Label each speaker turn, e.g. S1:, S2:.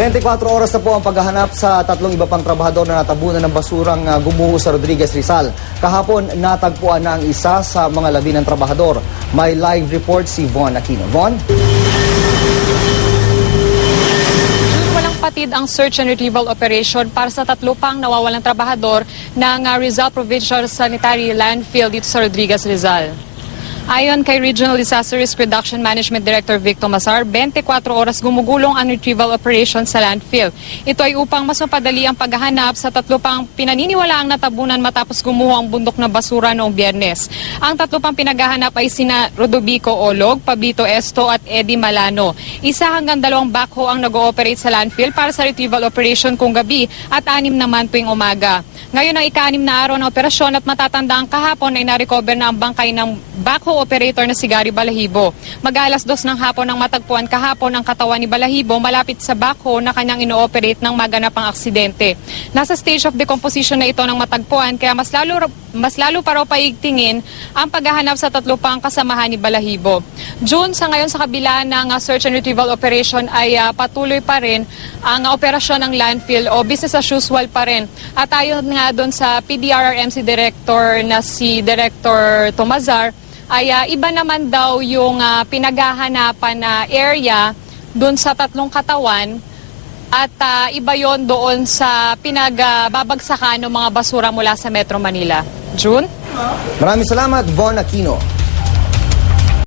S1: 24 oras na po ang paghahanap sa tatlong iba pang trabahador na natabunan ng basurang uh, gumuho sa Rodriguez Rizal. Kahapon, natagpuan na ang isa sa mga labi ng trabahador. May live report si Von Aquino. Von?
S2: Walang patid ang search and retrieval operation para sa tatlo pang nawawalang trabahador ng uh, Rizal Provincial Sanitary Landfill dito sa Rodriguez, Rizal. Ayon kay Regional Disaster Risk Reduction Management Director Victor Mazar, 24 oras gumugulong ang retrieval operation sa landfill. Ito ay upang mas mapadali ang paghahanap sa tatlo pang pinaniniwalaang natabunan matapos gumuho ang bundok na basura noong biyernes. Ang tatlo pang pinaghahanap ay sina Rodobico Olog, Pablito Esto at Eddie Malano. Isa hanggang dalawang backhoe ang nag-ooperate sa landfill para sa retrieval operation kung gabi at anim naman tuwing umaga. Ngayon ang ika-anim na araw ng operasyon at matatandaan kahapon ay na-recover na ang bangkay ng backhoe operator na si Gary Balahibo. Mag-alas dos ng hapon ang matagpuan kahapon ang katawan ni Balahibo malapit sa backhoe na kanyang ino-operate ng maganapang aksidente. Nasa stage of decomposition na ito ng matagpuan kaya mas lalo, mas lalo pa raw paigtingin ang paghahanap sa tatlo pang kasamahan ni Balahibo. June, sa ngayon sa kabila ng uh, search and retrieval operation ay uh, patuloy pa rin ang operasyon ng landfill o business as usual pa rin. At ayon nga doon sa PDRRMC Director na si Director Tomazar, ay uh, iba naman daw yung uh, pinaghahanapan na area doon sa tatlong katawan at uh, iba yon doon sa pinagbabagsakan ng mga basura mula sa Metro Manila. June?
S1: Maraming salamat, Von Aquino.